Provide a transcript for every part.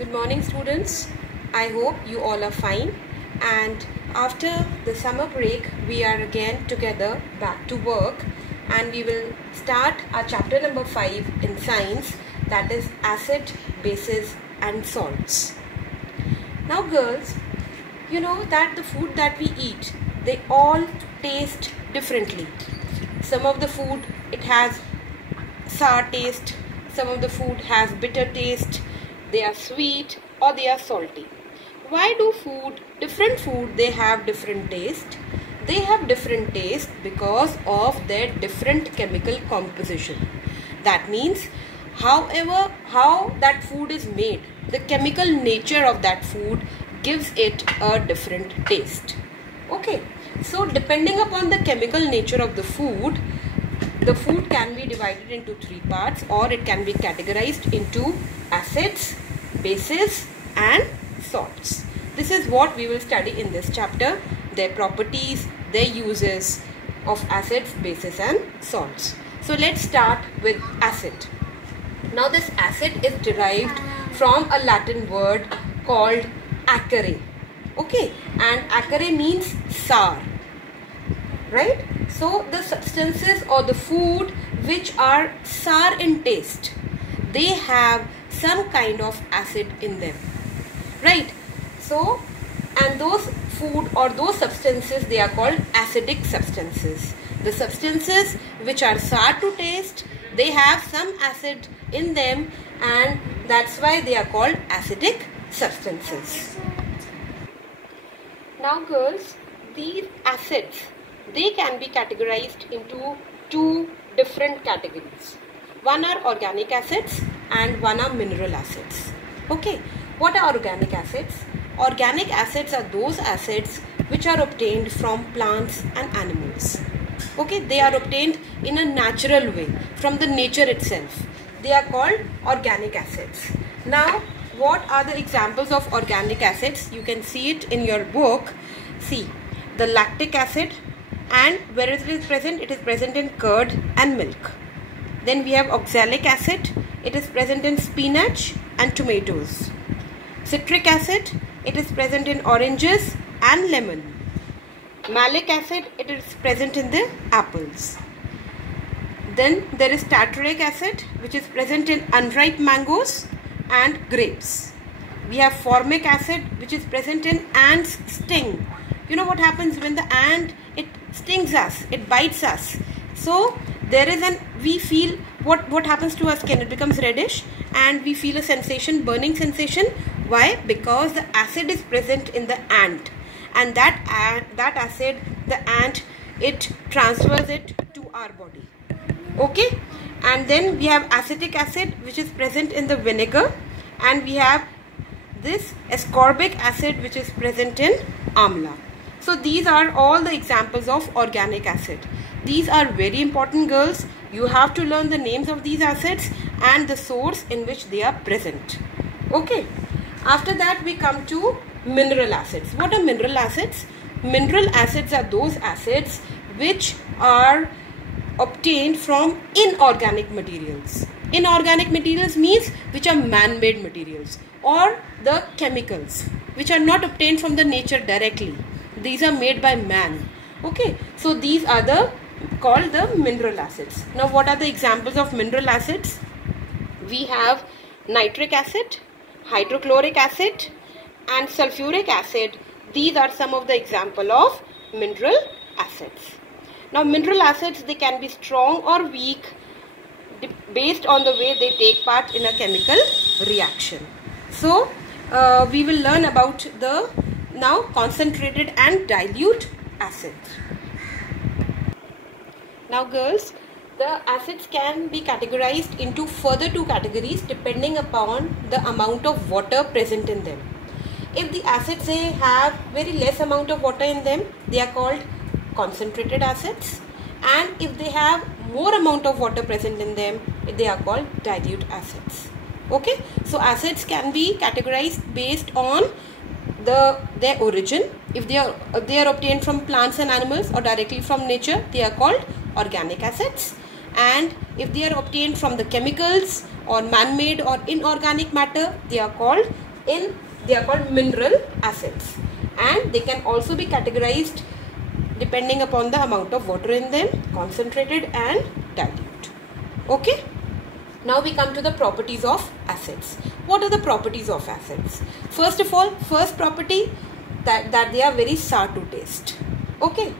Good morning students. I hope you all are fine, and after the summer break we are again together back to work, and we will start our chapter number 5 in science, that is acid, bases and salts. Now girls, you know that the food that we eat, they all taste differently. Some of the food, it has sour taste, some of the food has bitter taste, they are sweet or they are salty. Why do different food, they have different taste? They have different taste because of their different chemical composition. That means how that food is made, the chemical nature of that food gives it a different taste. Okay, so depending upon the chemical nature of the food can be divided into 3 parts, or it can be categorized into acids, bases and salts. This is what we will study in this chapter, their properties, their uses of acids, bases and salts. So let's start with acid. Now this acid is derived from a Latin word called acere. Okay, and acere means sour, right? So the substances or the food which are sour in taste, they have some kind of acid in them, right? So, and those food or those substances, they are called acidic substances. The substances which are sour to taste, they have some acid in them, and that's why they are called acidic substances. Now girls, these acids, they can be categorized into 2 different categories. One are organic acids and one are mineral acids. Okay, what are organic acids? Organic acids are those acids which are obtained from plants and animals. Okay, they are obtained in a natural way from the nature itself. They are called organic acids. Now, what are the examples of organic acids? You can see it in your book. See, the lactic acid, and where it is present in curd and milk. Then we have oxalic acid, it is present in spinach and tomatoes. Citric acid, it is present in oranges and lemon. Malic acid, it is present in the apples. Then there is tartaric acid, which is present in unripe mangoes and grapes. We have formic acid, which is present in ants' sting. You know what happens when the ant, it stings us, it bites us. So there is we feel what happens to our skin, it becomes reddish and we feel a sensation, burning sensation. Why? Because the acid is present in the ant, and that acid, the ant, it transfers it to our body. Okay, and then we have acetic acid, which is present in the vinegar, and we have this ascorbic acid, which is present in amla. So these are all the examples of organic acid. These are very important, girls. You have to learn the names of these acids and the source in which they are present. Okay. After that we come to mineral acids. What are mineral acids? Mineral acids are those acids which are obtained from inorganic materials. Inorganic materials means which are man-made materials, or the chemicals which are not obtained from the nature directly. These are made by man. Okay, so these are called the mineral acids. Now what are the examples of mineral acids? We have nitric acid, hydrochloric acid and sulfuric acid. These are some of the example of mineral acids. Now mineral acids, they can be strong or weak based on the way they take part in a chemical reaction. So we will learn about the now concentrated and dilute acids. Now girls, the acids can be categorized into further 2 categories depending upon the amount of water present in them. If the acids, they have very less amount of water in them, they are called concentrated acids, and if they have more amount of water present in them, they are called dilute acids. Okay, so acids can be categorized based on their origin. If they are obtained from plants and animals or directly from nature, they are called organic acids, and if they are obtained from the chemicals or man-made or inorganic matter, they are called they are called mineral acids, and they can also be categorized depending upon the amount of water in them, concentrated and dilute. Okay. Now we come to the properties of acids. What are the properties of acids? First of all, first property that they are very sour to taste. Okay.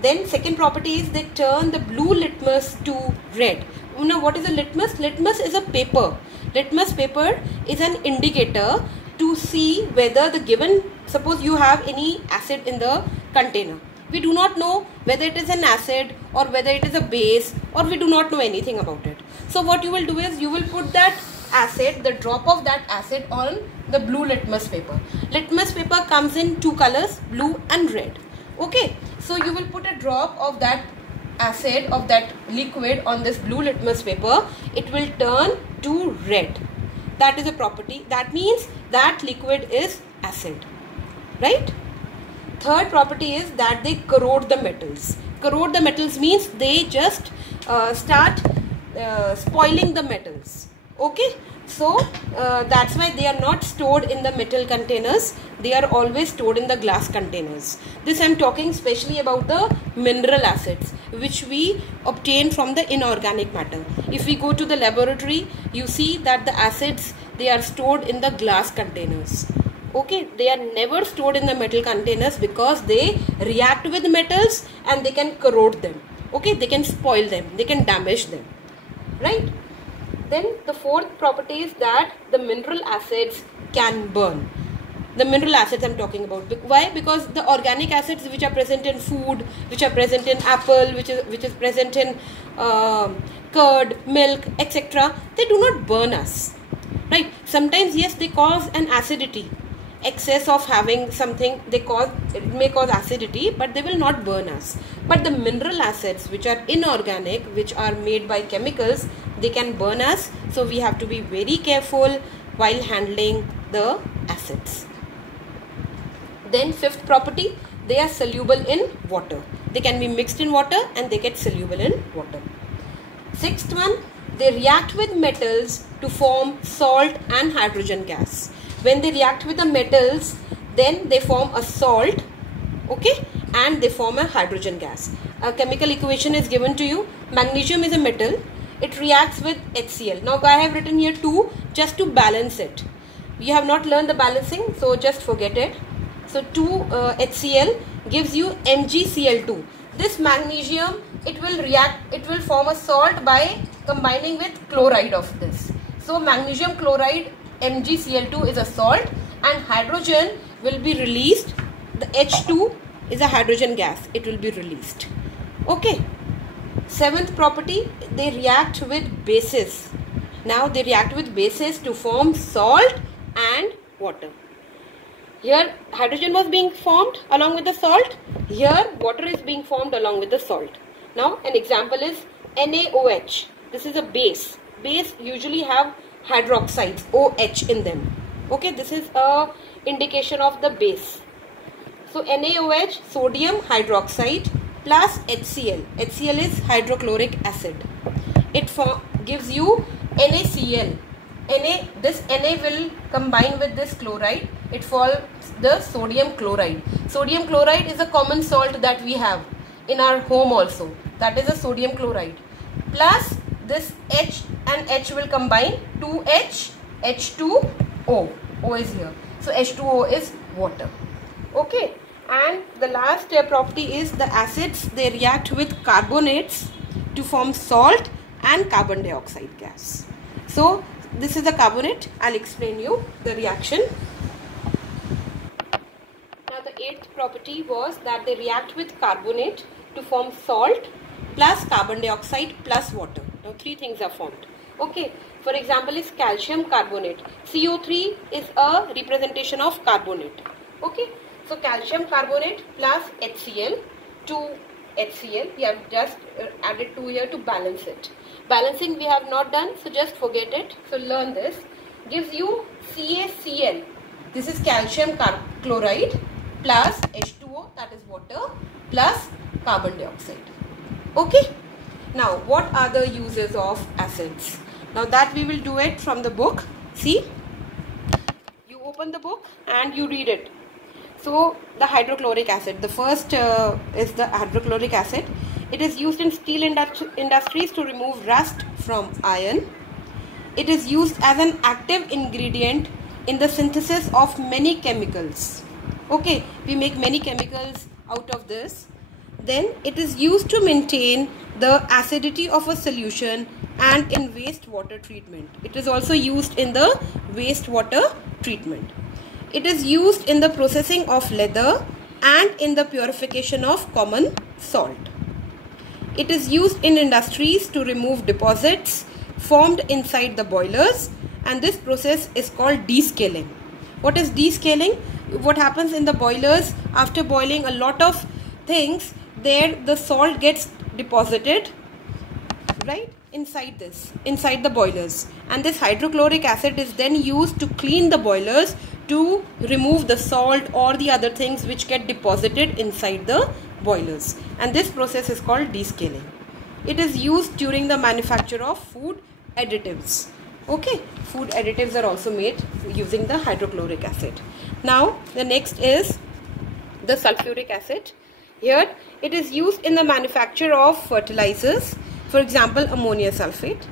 Then second property is they turn the blue litmus to red. Now what is a litmus? Litmus is a paper. Litmus paper is an indicator to see whether the given, suppose you have any acid in the container. We do not know whether it is an acid or whether it is a base, or we do not know anything about it. So what you will do is you will put that acid, the drop of that acid, on the blue litmus paper. Litmus paper comes in two colors, blue and red. Okay, so you will put a drop of that acid, of that liquid, on this blue litmus paper. It will turn to red. That is a property. That means that liquid is acid, right? Third property is that they corrode the metals. Corrode the metals means they just start spoiling the metals. Okay, so that's why they are not stored in the metal containers. They are always stored in the glass containers. This I am talking especially about the mineral acids which we obtain from the inorganic matter. If we go to the laboratory, you see that the acids, they are stored in the glass containers. Okay, they are never stored in the metal containers because they react with metals and they can corrode them. Okay, they can spoil them, they can damage them, right? Then the fourth property is that the mineral acids can burn. The mineral acids I am talking about. Why? Because the organic acids which are present in food, which are present in apple, which is present in curd, milk, etc., they do not burn us, right? Sometimes yes, they cause an acidity. Excess of having something, it may cause acidity, but they will not burn us. But the mineral acids which are inorganic, which are made by chemicals, they can burn us. So we have to be very careful while handling the acids. Then fifth property, they are soluble in water. They can be mixed in water and they get soluble in water. Sixth one, they react with metals to form salt and hydrogen gas. When they react with the metals, then they form a salt, okay, and they form a hydrogen gas. A chemical equation is given to you. Magnesium is a metal. It reacts with HCl. Now I have written here 2 just to balance it. You have not learned the balancing, so just forget it. So 2 HCl gives you MgCl2. This magnesium, it will react, it will form a salt by combining with chloride of this. So magnesium chloride, MgCl2 is a salt, and hydrogen will be released. The H2 is a hydrogen gas. It will be released. Okay. Seventh property, they react with bases. Now they react with bases to form salt and water. Here hydrogen was being formed along with the salt. Here water is being formed along with the salt. Now an example is NaOH. This is a base. Base usually have hydroxides, OH in them. Okay, this is a indication of the base. So NaOH, sodium hydroxide, plus HCl. HCl is hydrochloric acid. It gives you NaCl. This Na will combine with this chloride. It forms the sodium chloride. Sodium chloride is a common salt that we have in our home also. That is a sodium chloride. Plus this H and H will combine, 2H, H2O. O is here. So H2O is water. Okay. And the last property is the acids, they react with carbonates to form salt and carbon dioxide gas. So this is the carbonate. I'll explain you the reaction. Now the eighth property was that they react with carbonate to form salt plus carbon dioxide plus water. Now 3 things are formed. Okay. For example is calcium carbonate. CO3 is a representation of carbonate. Okay. So calcium carbonate plus HCl, 2 HCl, we have just added 2 here to balance it. Balancing we have not done, so just forget it. So learn this. Gives you CaCl. This is calcium chloride plus H2O, that is water, plus carbon dioxide. Okay. Now what are the uses of acids? Now that we will do it from the book. See, you open the book and you read it. So the hydrochloric acid, the first is the hydrochloric acid. It is used in steel industries to remove rust from iron. It is used as an active ingredient in the synthesis of many chemicals. Okay, we make many chemicals out of this. Then it is used to maintain the acidity of a solution and in wastewater treatment. It is also used in the wastewater treatment. It is used in the processing of leather and in the purification of common salt. It is used in industries to remove deposits formed inside the boilers, and this process is called descaling. What is descaling? What happens in the boilers, after boiling a lot of things, there the salt gets deposited right inside the boilers, and this hydrochloric acid is then used to clean the boilers to remove the salt or the other things which get deposited inside the boilers, and this process is called descaling. It is used during the manufacture of food additives. Okay, food additives are also made using the hydrochloric acid. Now the next is the sulfuric acid. Here it is used in the manufacture of fertilizers, for example ammonia sulfate.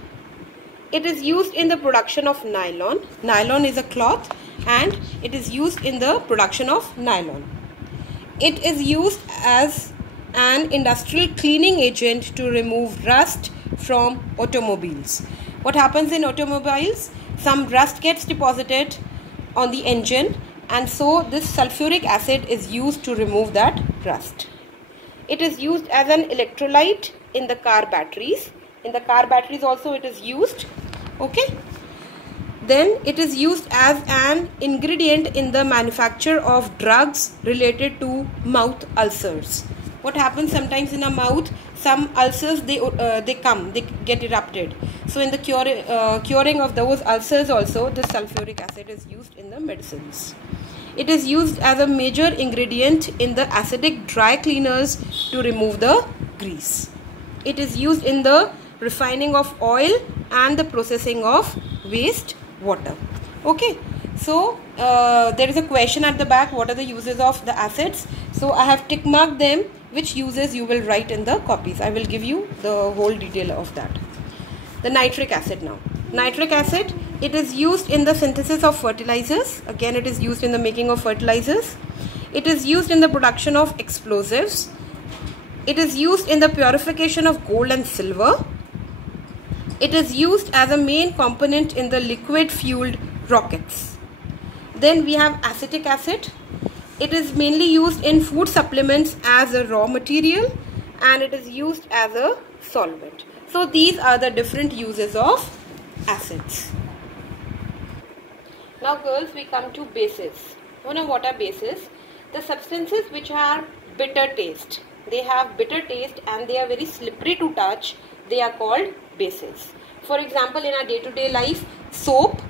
It is used in the production of nylon. Nylon is a cloth and it is used in the production of nylon. It is used as an industrial cleaning agent to remove rust from automobiles. What happens in automobiles? Some rust gets deposited on the engine, and so this sulfuric acid is used to remove that rust. It is used as an electrolyte in the car batteries. In the car batteries also it is used. Okay. Then it is used as an ingredient in the manufacture of drugs related to mouth ulcers. What happens sometimes in a mouth, some ulcers they get erupted. So in the curing of those ulcers also, this sulfuric acid is used in the medicines. It is used as a major ingredient in the acidic dry cleaners to remove the grease. It is used in the refining of oil and the processing of waste water. Okay, so there is a question at the back, what are the uses of the acids? So I have tick marked them, which uses you will write in the copies. I will give you the whole detail of that. The nitric acid now. Nitric acid, it is used in the synthesis of fertilizers. Again, it is used in the making of fertilizers. It is used in the production of explosives. It is used in the purification of gold and silver. It is used as a main component in the liquid fueled rockets. Then we have acetic acid. It is mainly used in food supplements as a raw material, and it is used as a solvent. So these are the different uses of acids. Now girls, we come to bases. You know what are bases? The substances which are bitter taste. They have bitter taste and they are very slippery to touch. They are called bases. For example, in our day-to-day life, soap,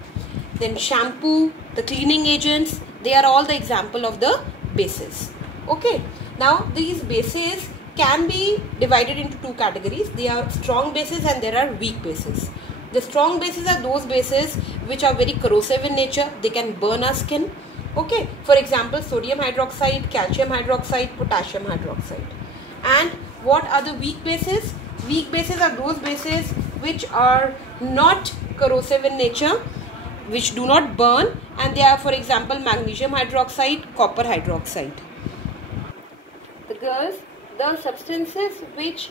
then shampoo, the cleaning agents, they are all the example of the bases. Okay. Now these bases can be divided into two categories. They are strong bases and there are weak bases. The strong bases are those bases which are very corrosive in nature. They can burn our skin. Okay. For example, sodium hydroxide, calcium hydroxide, potassium hydroxide. And what are the weak bases? Weak bases are those bases which are not corrosive in nature, which do not burn, and they are, for example, magnesium hydroxide, copper hydroxide. The girls, the substances which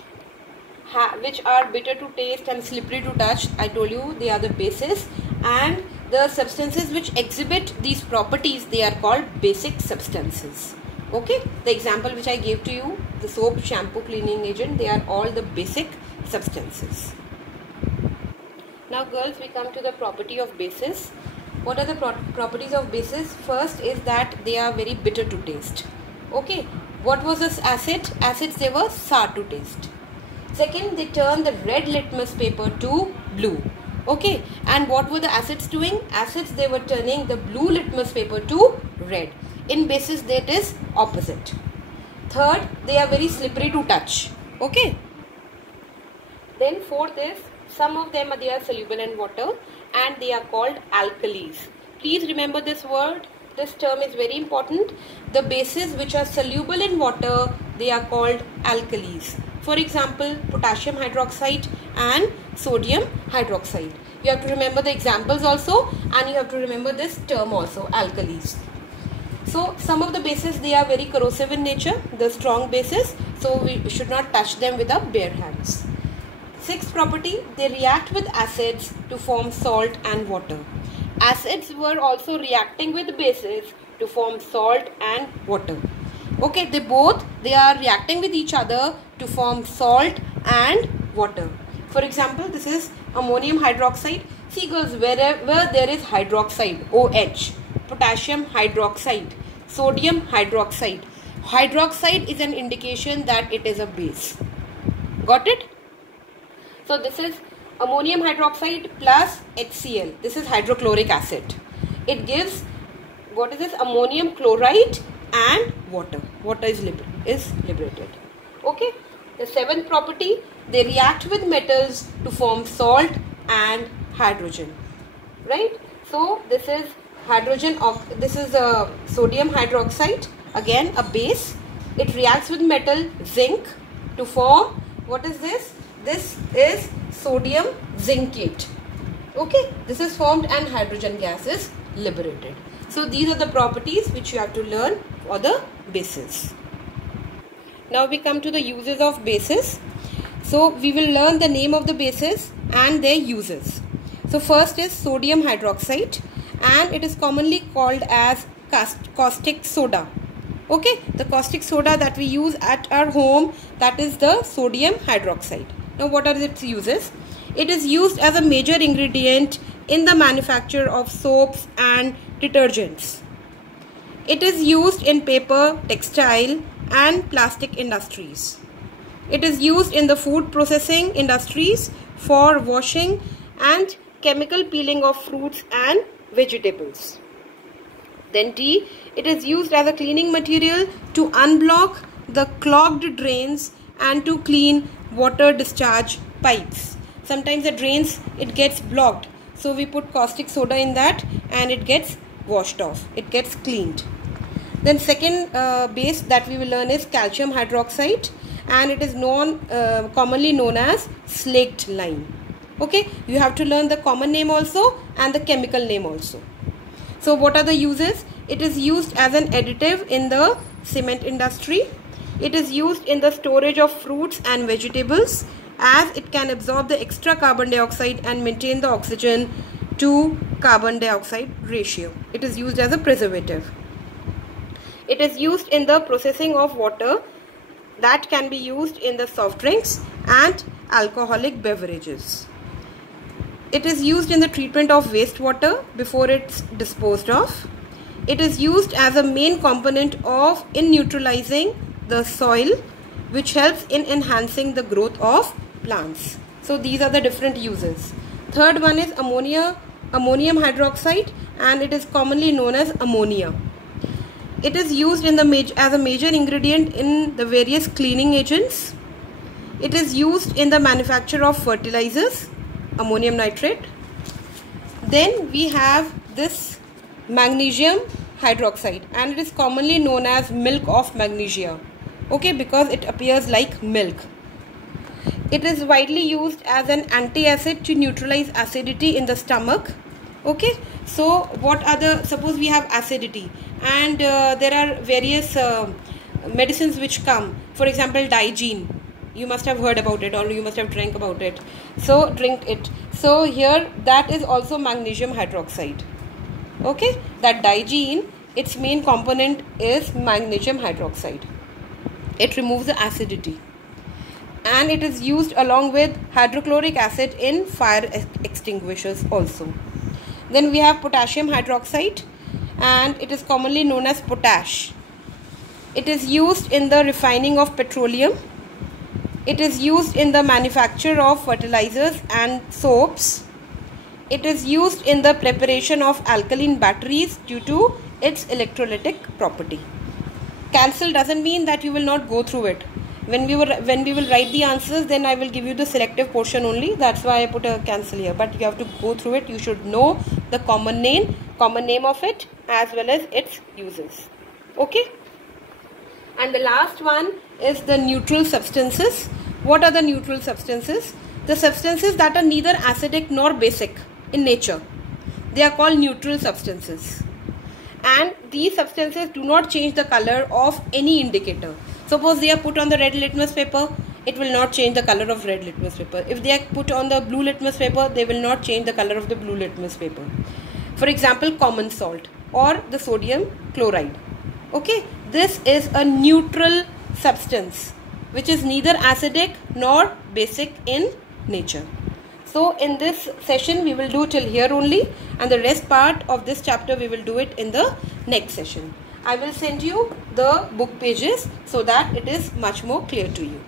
are bitter to taste and slippery to touch, I told you they are the bases, and the substances which exhibit these properties, they are called basic substances. Okay, the example which I gave to you, the soap, shampoo, cleaning agent, they are all the basic substances. Now girls, we come to the property of bases. What are the properties of bases? First is that they are very bitter to taste. Okay, what was this acid? Acids, they were sour to taste. Second, they turn the red litmus paper to blue. Okay, and what were the acids doing? Acids, they were turning the blue litmus paper to red. In bases, that is opposite. Third, they are very slippery to touch. Okay. Then fourth is, some of them they are soluble in water and they are called alkalis. Please remember this word, this term is very important. The bases which are soluble in water, they are called alkalis. For example, potassium hydroxide and sodium hydroxide. You have to remember the examples also, and you have to remember this term also, alkalis. So some of the bases, they are very corrosive in nature, the strong bases, so we should not touch them with our bare hands. Sixth property, they react with acids to form salt and water. Acids were also reacting with bases to form salt and water. Okay, they are reacting with each other to form salt and water. For example, this is ammonium hydroxide. See girls, wherever there is hydroxide, OH, potassium hydroxide, sodium hydroxide. Hydroxide is an indication that it is a base. Got it? So this is ammonium hydroxide plus HCl. This is hydrochloric acid. It gives, what is this? Ammonium chloride and water. Water is liberated. Okay. The seventh property, they react with metals to form salt and hydrogen. Right. So this is this is a sodium hydroxide, again a base. It reacts with metal zinc to form, what is this? This is sodium zincate. Okay, this is formed and hydrogen gas is liberated. So these are the properties which you have to learn for the bases. Now we come to the uses of bases. So we will learn the name of the bases and their uses. So first is sodium hydroxide, and it is commonly called as caustic soda. Okay, the caustic soda that we use at our home, that is the sodium hydroxide. Now what are its uses? It is used as a major ingredient in the manufacture of soaps and detergents. It is used in paper, textile and plastic industries. It is used in the food processing industries for washing and chemical peeling of fruits and vegetables. Then D, it is used as a cleaning material to unblock the clogged drains and to clean water discharge pipes. Sometimes the drains, it gets blocked, so we put caustic soda in that and it gets washed off, it gets cleaned. Then second base that we will learn is calcium hydroxide, and it is commonly known as slaked lime. Okay, you have to learn the common name also and the chemical name also. So what are the uses? It is used as an additive in the cement industry. It is used in the storage of fruits and vegetables, as it can absorb the extra carbon dioxide and maintain the oxygen to carbon dioxide ratio. It is used as a preservative. It is used in the processing of water, that can be used in the soft drinks and alcoholic beverages. It is used in the treatment of wastewater before it's disposed of. It is used as a main component in neutralizing the soil, which helps in enhancing the growth of plants. So these are the different uses. Third one is ammonium hydroxide, and it is commonly known as ammonia. It is used as a major ingredient in the various cleaning agents. It is used in the manufacture of fertilizers, ammonium nitrate. Then we have this magnesium hydroxide, and it is commonly known as milk of magnesia. Okay, because it appears like milk. It is widely used as an antacid to neutralize acidity in the stomach. Okay, so suppose we have acidity, and there are various medicines which come. For example, Digene. You must have heard about it, or you must have drank about it. So drink it. So here that is also magnesium hydroxide. Okay, that Digene, its main component is magnesium hydroxide. It removes the acidity, and it is used along with hydrochloric acid in fire extinguishers also. Then we have potassium hydroxide, and it is commonly known as potash. It is used in the refining of petroleum. It is used in the manufacture of fertilizers and soaps. It is used in the preparation of alkaline batteries due to its electrolytic property. Cancel doesn't mean that you will not go through it. When we will write the answers, then I will give you the selective portion only. That's why I put a cancel here. But you have to go through it. You should know the common name of it as well as its uses. Okay. And the last one is the neutral substances. What are the neutral substances? The substances that are neither acidic nor basic in nature. They are called neutral substances. And these substances do not change the color of any indicator. Suppose they are put on the red litmus paper, it will not change the color of red litmus paper. If they are put on the blue litmus paper, they will not change the color of the blue litmus paper. For example, common salt or the sodium chloride. Okay, this is a neutral substance which is neither acidic nor basic in nature. So in this session we will do till here only, and the rest part of this chapter we will do it in the next session. I will send you the book pages so that it is much more clear to you.